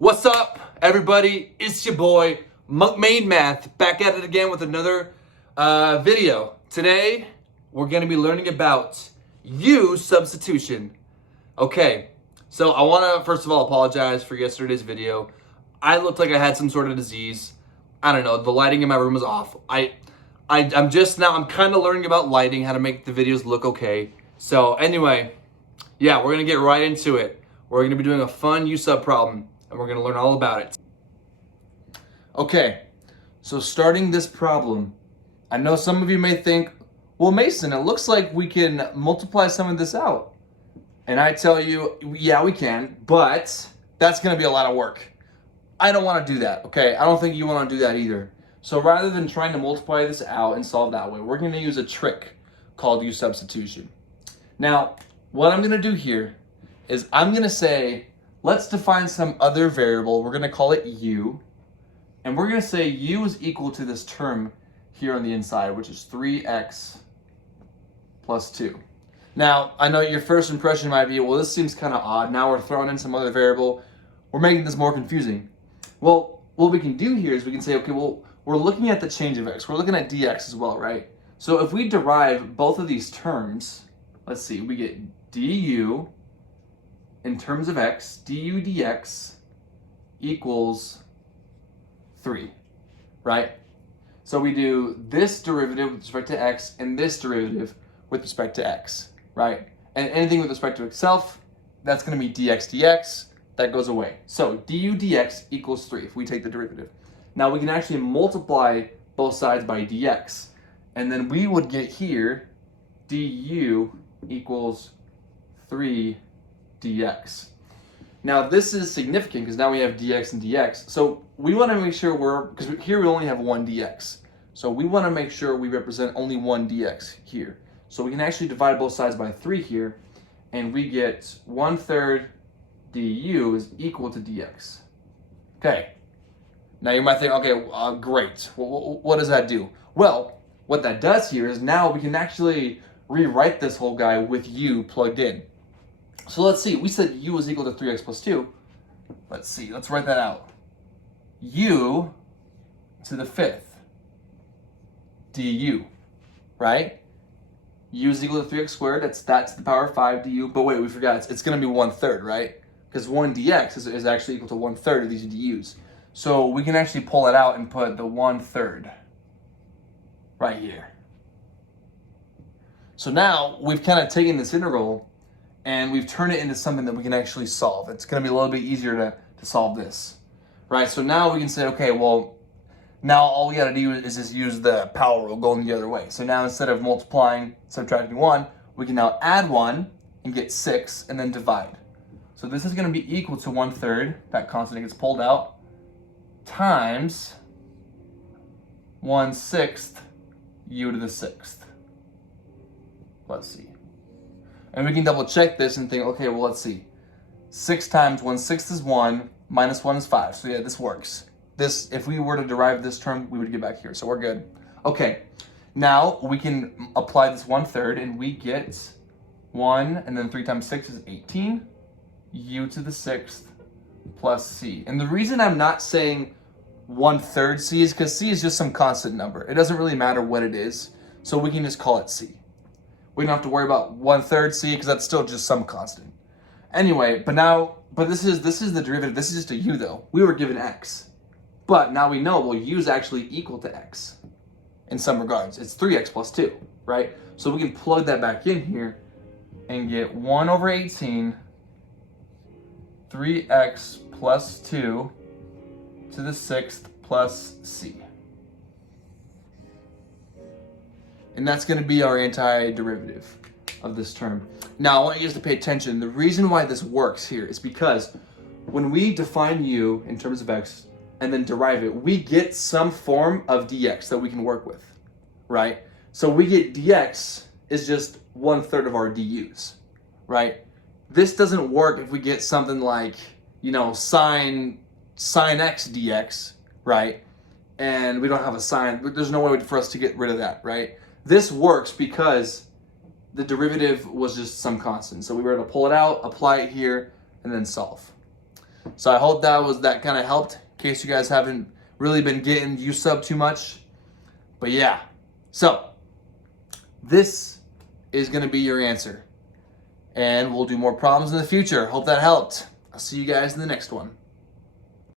What's up, everybody? It's your boy, Monk Made Math, back at it again with another video. Today, we're going to be learning about u-substitution. Okay, so I want to, first of all, apologize for yesterday's video. I looked like I had some sort of disease. I don't know, the lighting in my room is off. I'm kind of learning about lighting, how to make the videos look okay. So anyway, yeah, we're going to get right into it. We're going to be doing a fun u-sub problem, and we're going to learn all about it. Okay, so starting this problem, I know some of you may think, well, Mason, it looks like we can multiply some of this out. And I tell you, yeah, we can, but that's going to be a lot of work. I don't want to do that, okay? I don't think you want to do that either. So rather than trying to multiply this out and solve that way, we're going to use a trick called u-substitution. Now, what I'm going to do here is I'm going to say, let's define some other variable. We're going to call it u. And we're going to say u is equal to this term here on the inside, which is 3x plus 2. Now, I know your first impression might be, well, this seems kind of odd. Now we're throwing in some other variable. We're making this more confusing. Well, what we can do here is we can say, okay, well, we're looking at the change of x. We're looking at dx as well, right? So if we derive both of these terms, let's see, we get du in terms of x, du dx equals 3, right? So we do this derivative with respect to x and this derivative with respect to x, right? And anything with respect to itself, that's going to be dx dx, that goes away. So du dx equals 3 if we take the derivative. Now we can actually multiply both sides by dx, and then we would get here du equals 3 dx. Now this is significant because now we have dx and dx. So we want to make sure because here we only have 1 dx. So we want to make sure we represent only 1 dx here. So we can actually divide both sides by 3 here, and we get 1/3 du is equal to dx. Okay. Now you might think, okay, great. What does that do? Well, what that does here is now we can actually rewrite this whole guy with u plugged in. So let's see, we said u is equal to 3x plus 2. Let's see, let's write that out. U to the 5th du, right? U is equal to 3x squared, that's to the power of 5 du, but wait, we forgot, it's gonna be 1/3, right? Because 1 dx is actually equal to 1/3 of these du's. So we can actually pull it out and put the 1/3 right here. So now we've kind of taken this integral and we've turned it into something that we can actually solve. It's going to be a little bit easier to solve this, right? So now we can say, okay, well, now all we got to do is just use the power rule going the other way. So now instead of multiplying, subtracting 1, we can now add 1 and get 6 and then divide. So this is going to be equal to 1/3, that constant gets pulled out, times 1/6 u to the 6th. Let's see. And we can double check this and think, okay, well, let's see. 6 times 1/6 is 1, minus 1 is 5. So yeah, this works. This, if we were to derive this term, we would get back here. So we're good. Okay, now we can apply this 1/3 and we get 1, and then 3 times 6 is 18, u to the 6th plus c. And the reason I'm not saying 1/3 c is because c is just some constant number. It doesn't really matter what it is, so we can just call it c. We don't have to worry about 1/3 c because that's still just some constant. Anyway, but this is the derivative. This is just a u though. We were given x, but now we know, well, u is actually equal to x in some regards. It's 3x plus 2, right? So we can plug that back in here and get 1/18, 3x plus 2 to the 6th plus c. And that's going to be our antiderivative of this term. Now, I want you guys to pay attention. The reason why this works here is because when we define u in terms of x and then derive it, we get some form of dx that we can work with, right? So we get dx is just 1/3 of our du's, right? This doesn't work if we get something like, sine x dx, right? And we don't have a sine. There's no way for us to get rid of that, right? This works because the derivative was just some constant. So we were able to pull it out, apply it here, and then solve. So I hope that kind of helped in case you guys haven't really been getting u-sub too much. But yeah, so this is going to be your answer. And we'll do more problems in the future. Hope that helped. I'll see you guys in the next one.